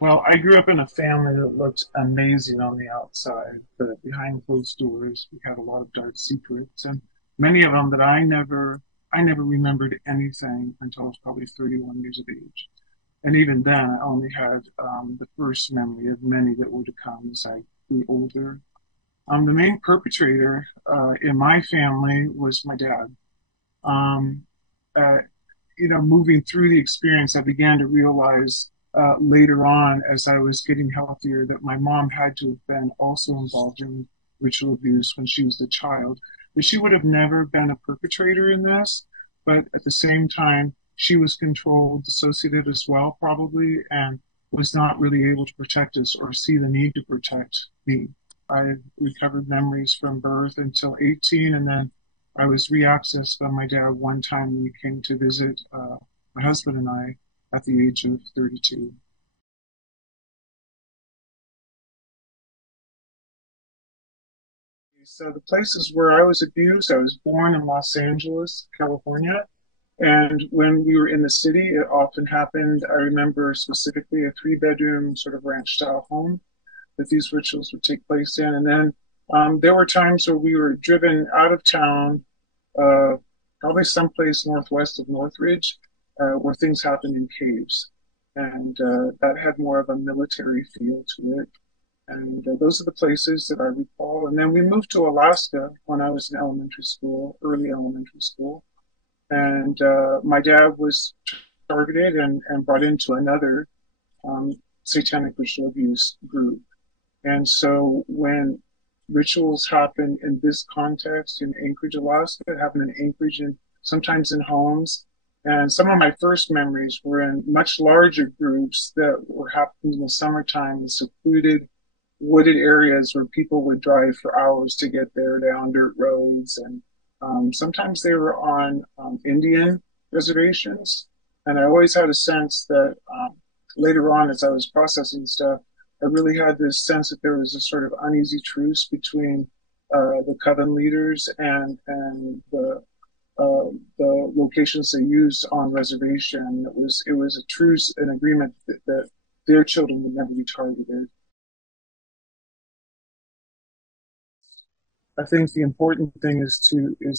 Well, I grew up in a family that looked amazing on the outside, but behind closed doors, we had a lot of dark secrets, and many of them that I never remembered anything until I was probably 31 years of age. And even then, I only had the first memory of many that were to come as I grew older. The main perpetrator in my family was my dad. Um, uh, Moving through the experience, I began to realize later on, as I was getting healthier, that my mom had to have been also involved in ritual abuse when she was a child. But she would have never been a perpetrator in this, but at the same time, she was controlled, dissociated as well, probably, and was not really able to protect us or see the need to protect me. I recovered memories from birth until 18, and then I was reaccessed by my dad one time when he came to visit my husband and I at the age of 32. So the places where I was abused, I was born in Los Angeles, California. And when we were in the city, it often happened. I remember specifically a three-bedroom sort of ranch style home that these rituals would take place in. And then there were times where we were driven out of town, uh, probably someplace northwest of Northridge, where things happened in caves. And that had more of a military feel to it. And those are the places that I recall. And then we moved to Alaska when I was in elementary school, early elementary school. And my dad was targeted and brought into another satanic ritual abuse group. And so when rituals happen in this context in Anchorage, Alaska, it happened in Anchorage and sometimes in homes. And some of my first memories were in much larger groups that were happening in the summertime in secluded, wooded areas where people would drive for hours to get there down dirt roads. And sometimes they were on Indian reservations. And I always had a sense that later on, as I was processing stuff, I really had this sense that there was a sort of uneasy truce between the coven leaders and the locations they used on reservation. It was a truce, an agreement that their children would never be targeted. I think the important thing is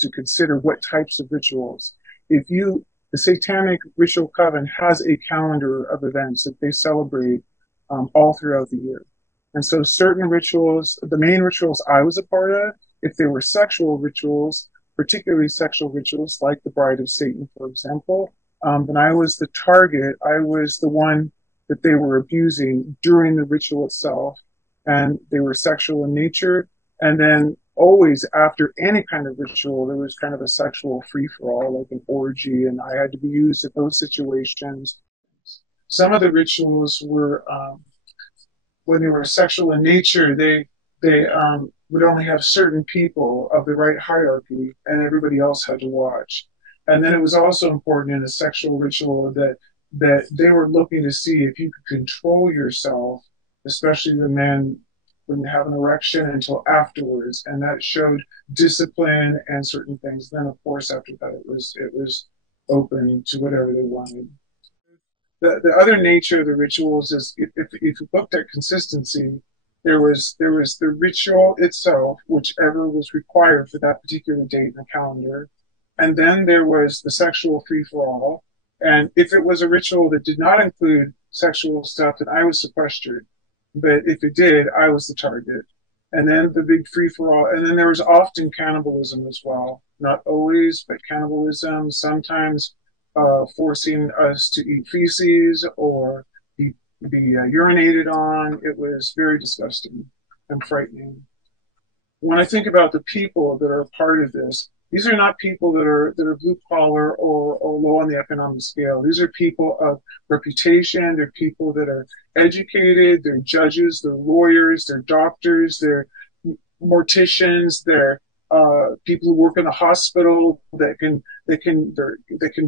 to consider what types of rituals. If you The Satanic Ritual Coven has a calendar of events that they celebrate all throughout the year, and so certain rituals, the main rituals I was a part of, if they were sexual rituals, particularly sexual rituals like the Bride of Satan, for example, then I was the target. I was the one that they were abusing during the ritual itself, and they were sexual in nature. And then always after any kind of ritual, there was kind of a sexual free for all, like an orgy, and I had to be used in those situations. Some of the rituals were, when they were sexual in nature, they would only have certain people of the right hierarchy, and everybody else had to watch. And then it was also important in a sexual ritual that they were looking to see if you could control yourself, especially the men wouldn't have an erection until afterwards, and that showed discipline and certain things. Then, of course, after that, it was open to whatever they wanted. The other nature of the rituals is if you looked at consistency, there was the ritual itself, whichever was required for that particular date in the calendar, and then there was the sexual free for all. And if it was a ritual that did not include sexual stuff, then I was sequestered. But if it did, I was the target. And then the big free for all. And then there was often cannibalism as well. Not always, but cannibalism, sometimes forcing us to eat feces or be urinated on. It was very disgusting and frightening. When I think about the people that are a part of this, these are not people that are blue collar or low on the economic scale. These are people of reputation. They're people that are educated. They're judges. They're lawyers. They're doctors. They're morticians. They're people who work in a hospital that can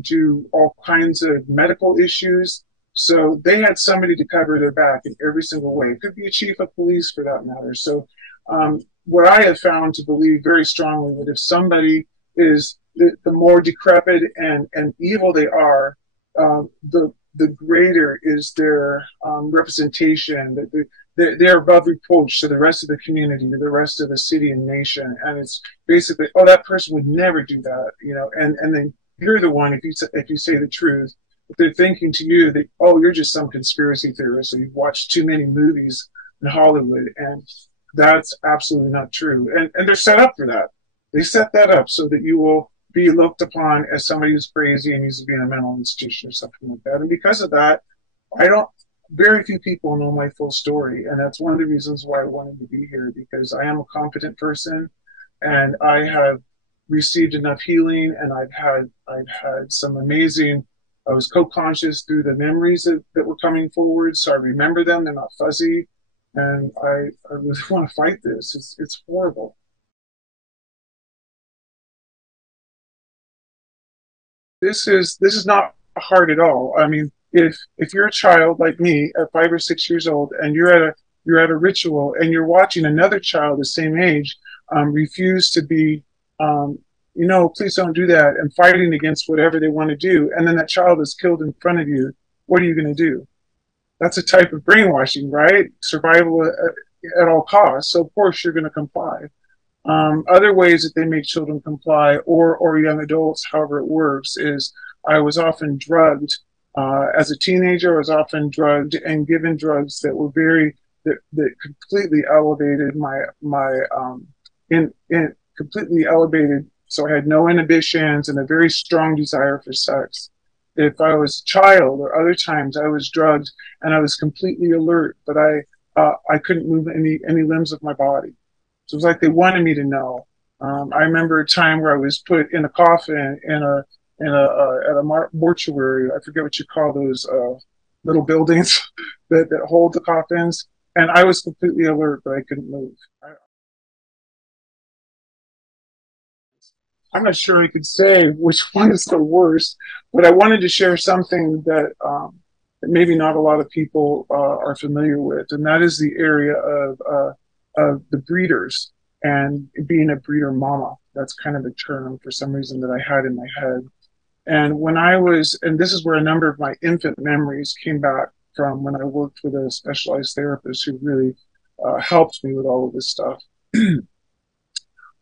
do all kinds of medical issues. So they had somebody to cover their back in every single way. It could be a chief of police for that matter. So what I have found to believe very strongly that if somebody is the more decrepit and evil they are, the the greater is their representation, that they're above reproach to the rest of the community, to the rest of the city and nation. And it's basically, oh, that person would never do that, you know, and then you're the one, if you say the truth, if they're thinking to you that, oh, you're just some conspiracy theorist, or you've watched too many movies in Hollywood, and that's absolutely not true. And they're set up for that. They set that up so that you will be looked upon as somebody who's crazy and needs to be in a mental institution or something like that. And because of that, I don't, very few people know my full story. And that's one of the reasons why I wanted to be here, because I am a competent person and I have received enough healing, and I've had some amazing, I was co-conscious through the memories that were coming forward. So I remember them, they're not fuzzy. And I really want to fight this. It's horrible. This is not hard at all. I mean, if you're a child like me at 5 or 6 years old, and you're at a ritual, and you're watching another child the same age refuse to be, um, please don't do that, and fighting against whatever they want to do, and then that child is killed in front of you, what are you going to do? That's a type of brainwashing, right? Survival at all costs. So of course you're going to comply. Other ways that they make children comply, or young adults, however it works, is I was often drugged. As a teenager, I was often drugged and given drugs that were that completely elevated in completely elevated. So I had no inhibitions and a very strong desire for sex. If I was a child, or other times I was drugged and I was completely alert, but I couldn't move any limbs of my body. So it was like they wanted me to know. I remember a time where I was put in a coffin at a mortuary. I forget what you call those little buildings that hold the coffins, and I was completely alert, but I couldn't move. I'm not sure I could say which one is the worst, but I wanted to share something that maybe not a lot of people are familiar with, and that is the area of the breeders and being a breeder mama. That's kind of a term for some reason that I had in my head. And when I was, and this is where a number of my infant memories came back from when I worked with a specialized therapist who really helped me with all of this stuff.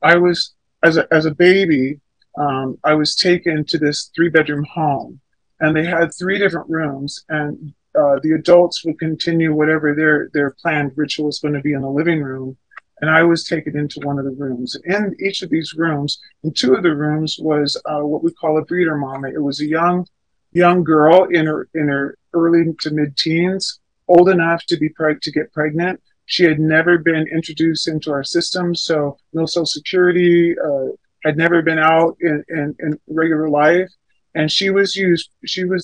I was, as a baby, I was taken to this 3 bedroom home, and they had 3 different rooms, and the adults would continue whatever their planned ritual was going to be in the living room, and I was taken into one of the rooms. In each of these rooms, in 2 of the rooms, was what we call a breeder mama. It was a young girl in her early to mid teens, old enough to to get pregnant. She had never been introduced into our system, so no social security, had never been out in regular life. And she was used,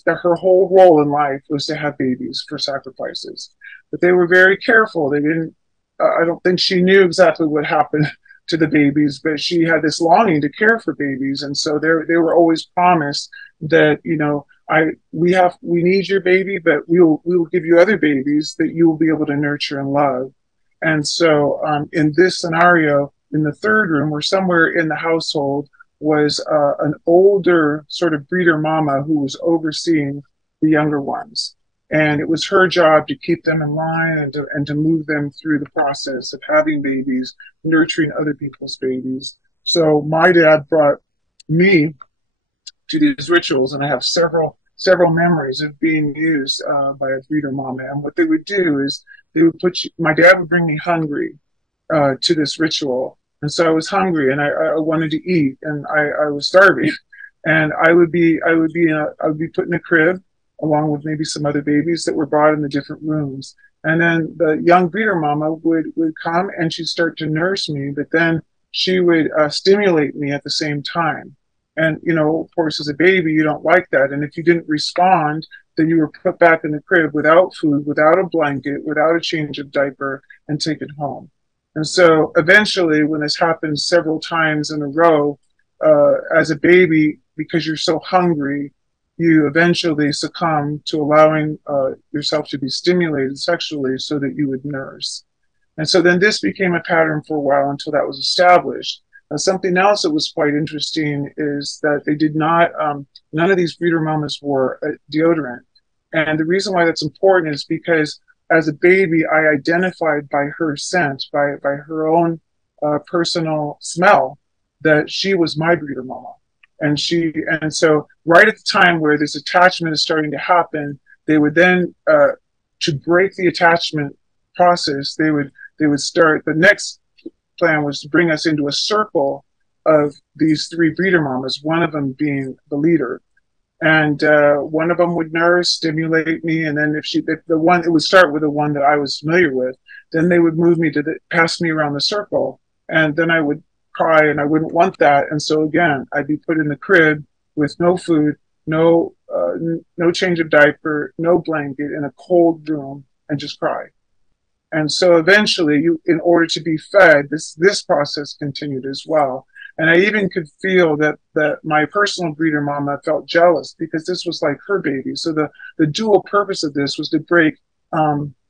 her whole role in life was to have babies for sacrifices. But they were very careful. They didn't, I don't think she knew exactly what happened to the babies, but she had this longing to care for babies. And so they were always promised that, we need your baby, but we will give you other babies that you will be able to nurture and love. And so in this scenario, in the third room, or somewhere in the household, was an older sort of breeder mama who was overseeing the younger ones. And it was her job to keep them in line, and to move them through the process of having babies, nurturing other people's babies. So my dad brought me to these rituals, and I have several memories of being used by a breeder mama. And what they would do is my dad would bring me hungry to this ritual. And so I was hungry, and I wanted to eat, and I was starving. And I would be put in a crib along with maybe some other babies that were brought in the different rooms. And then the young breeder mama would come, and she'd start to nurse me, but then she would stimulate me at the same time. And, of course, as a baby, you don't like that. And if you didn't respond, then you were put back in the crib without food, without a blanket, without a change of diaper, and taken home. And so eventually, when this happens several times in a row, as a baby, because you're so hungry, you eventually succumb to allowing yourself to be stimulated sexually so that you would nurse. And so then this became a pattern for a while until that was established. Something else that was quite interesting is that they did not, none of these breeder mamas wore deodorant. And the reason why that's important is because as a baby, I identified by her scent, by her own personal smell, that she was my breeder mama. And so right at the time where this attachment is starting to happen, they would then, to break the attachment process, they would start, the next plan was to bring us into a circle of these three breeder mamas, one of them being the leader. And one of them would nurse, stimulate me, and then if the one, it would start with the one that I was familiar with. Then they would move me pass me around the circle, and then I would cry, and I wouldn't want that. And so again, I'd be put in the crib with no food, no change of diaper, no blanket, in a cold room, and just cry. And so eventually, in order to be fed, this process continued as well. And I even could feel that my personal breeder mama felt jealous because this was like her baby. So the dual purpose of this was to break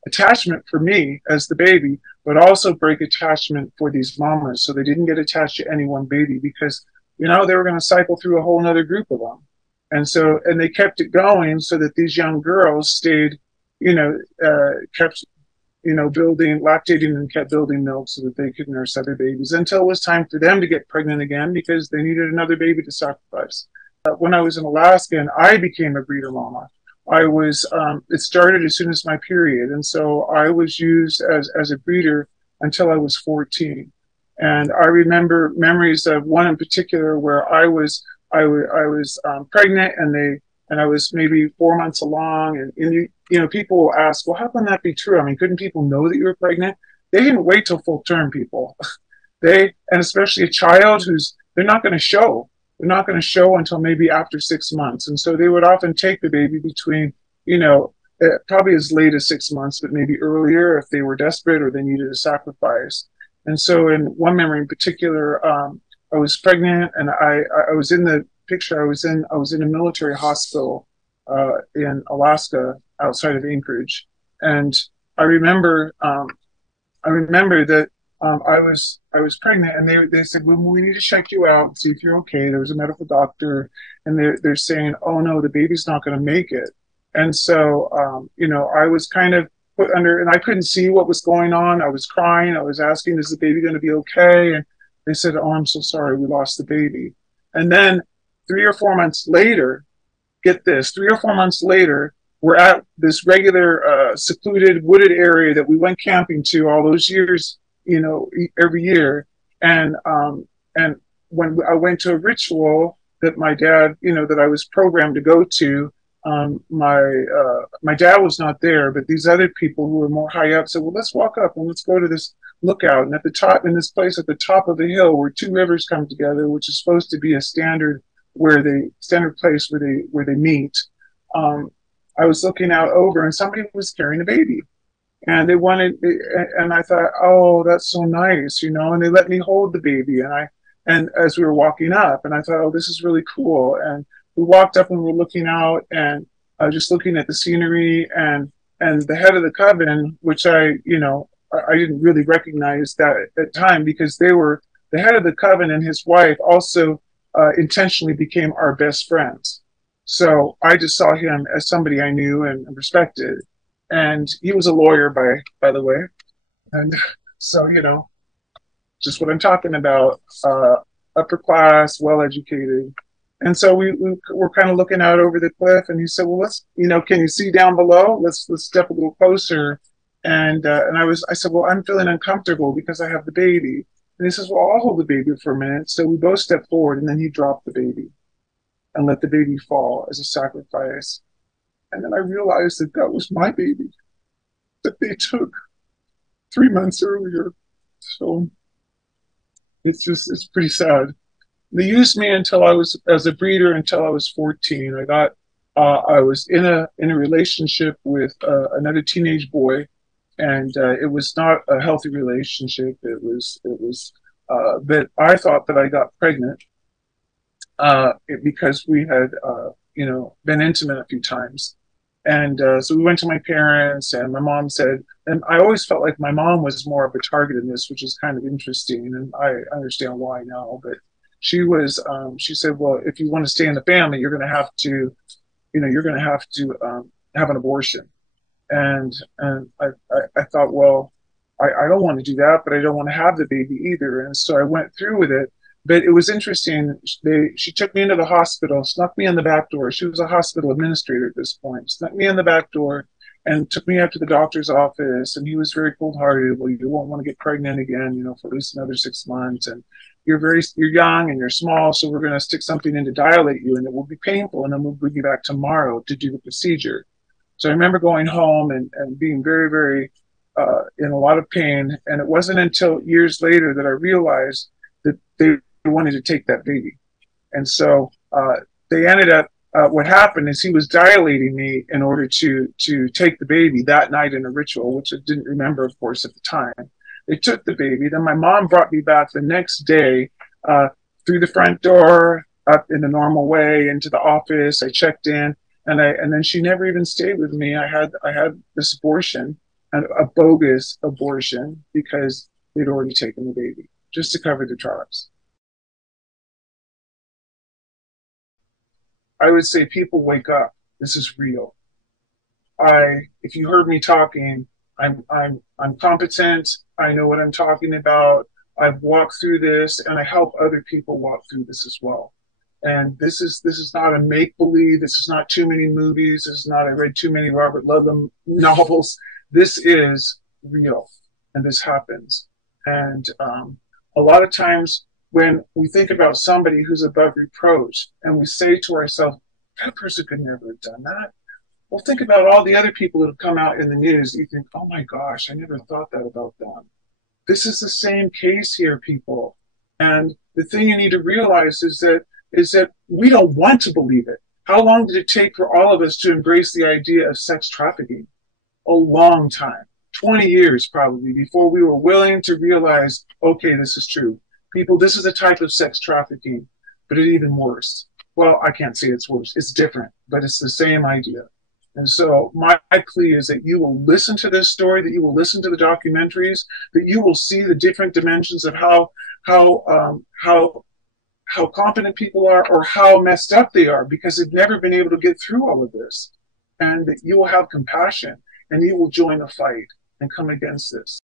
attachment for me as the baby, but also break attachment for these mamas, so they didn't get attached to any one baby, because they were going to cycle through a whole other group of them. And they kept it going so that these young girls stayed, kept building, lactating, and kept building milk so that they could nurse other babies until it was time for them to get pregnant again because they needed another baby to sacrifice. When I was in Alaska and I became a breeder mama, it started as soon as my period. And so I was used as a breeder until I was 14. And I remember memories of one in particular where I was pregnant, and I was maybe 4 months along, and people will ask, well, how can that be true? I mean, couldn't people know that you were pregnant? They didn't wait till full term, people. And especially a child they're not going to show. They're not going to show until maybe after 6 months. And so they would often take the baby between, probably as late as 6 months, but maybe earlier if they were desperate or they needed a sacrifice. And so in one memory in particular, I was pregnant, and I was in the picture. I was in a military hospital in Alaska outside of Anchorage, and I remember that I was pregnant, and they said, well, we need to check you out and see if you're okay. There was a medical doctor, and they're saying, oh no, the baby's not going to make it. And so I was kind of put under, and I couldn't see what was going on. I was crying. I was asking, is the baby going to be okay? And they said, oh, I'm so sorry, we lost the baby. And then 3 or 4 months later, get this, 3 or 4 months later, we're at this regular secluded wooded area that we went camping to all those years, every year. And when I went to a ritual that my dad, that I was programmed to go to, my dad was not there, but these other people who were more high up said, well, let's walk up and let's go to this lookout. And at the top, in this place at the top of the hill where two rivers come together, which is supposed to be a standard place where they meet. I was looking out over, and somebody was carrying a baby, and and I thought, oh, that's so nice, and they let me hold the baby, and as we were walking up, and I thought, oh, this is really cool. And we walked up and we were looking out, and just looking at the scenery, and the head of the coven, which I didn't really recognize that at the time, because the head of the coven and his wife also intentionally became our best friends. So I just saw him as somebody I knew and respected. And he was a lawyer, by the way. And so, just what I'm talking about, upper class, well educated. And so we were kind of looking out over the cliff, and he said, well, can you see down below? Let's step a little closer. And I said, well, I'm feeling uncomfortable because I have the baby. And he says, well, I'll hold the baby for a minute. So we both stepped forward, and then he dropped the baby and let the baby fall as a sacrifice. And then I realized that was my baby that they took 3 months earlier. So it's pretty sad. They used me as a breeder until I was 14. I was in a relationship with another teenage boy, and it was not a healthy relationship. It was that I thought that I got pregnant because we had been intimate a few times. And so we went to my parents, and my mom said, and I always felt like my mom was more of a target in this, which is kind of interesting, and I understand why now. But she said, well, if you want to stay in the family, you're going to have to have an abortion. And I thought, well, I don't want to do that, but I don't want to have the baby either. And so I went through with it. But it was interesting. She took me into the hospital, snuck me in the back door. She was a hospital administrator at this point. Snuck me in the back door and took me up to the doctor's office. And he was very cold-hearted. Well, you won't want to get pregnant again, for at least another 6 months. And you're young and you're small, so we're going to stick something in to dilate you, and it will be painful. And then we'll bring you back tomorrow to do the procedure. So I remember going home and being very, very in a lot of pain. And it wasn't until years later that I realized that they wanted to take that baby. And so they ended up, what happened is he was dilating me in order to take the baby that night in a ritual, which I didn't remember, of course, at the time. They took the baby. Then my mom brought me back the next day through the front door, up in the normal way, into the office. I checked in. And then she never even stayed with me. I had this abortion, a bogus abortion, because they'd already taken the baby just to cover the tribes. I would say, people, wake up. This is real. If you heard me talking, I'm competent. I know what I'm talking about. I've walked through this, and I help other people walk through this as well. And this is not a make believe. This is not too many movies. This is not I read too many Robert Ludlum novels. This is real, and this happens. And a lot of times when we think about somebody who's above reproach, and we say to ourselves, "That person could never have done that." Well, think about all the other people that have come out in the news. You think, "Oh my gosh, I never thought that about them." This is the same case here, people. And the thing you need to realize is that we don't want to believe it. How long did it take for all of us to embrace the idea of sex trafficking? A long time, 20 years probably, before we were willing to realize, okay, this is true. People, this is a type of sex trafficking, but it's even worse. Well, I can't say it's worse. It's different, but it's the same idea. And so my plea is that you will listen to this story, that you will listen to the documentaries, that you will see the different dimensions of how competent people are, or how messed up they are, because they've never been able to get through all of this. And that you will have compassion, and you will join the fight and come against this.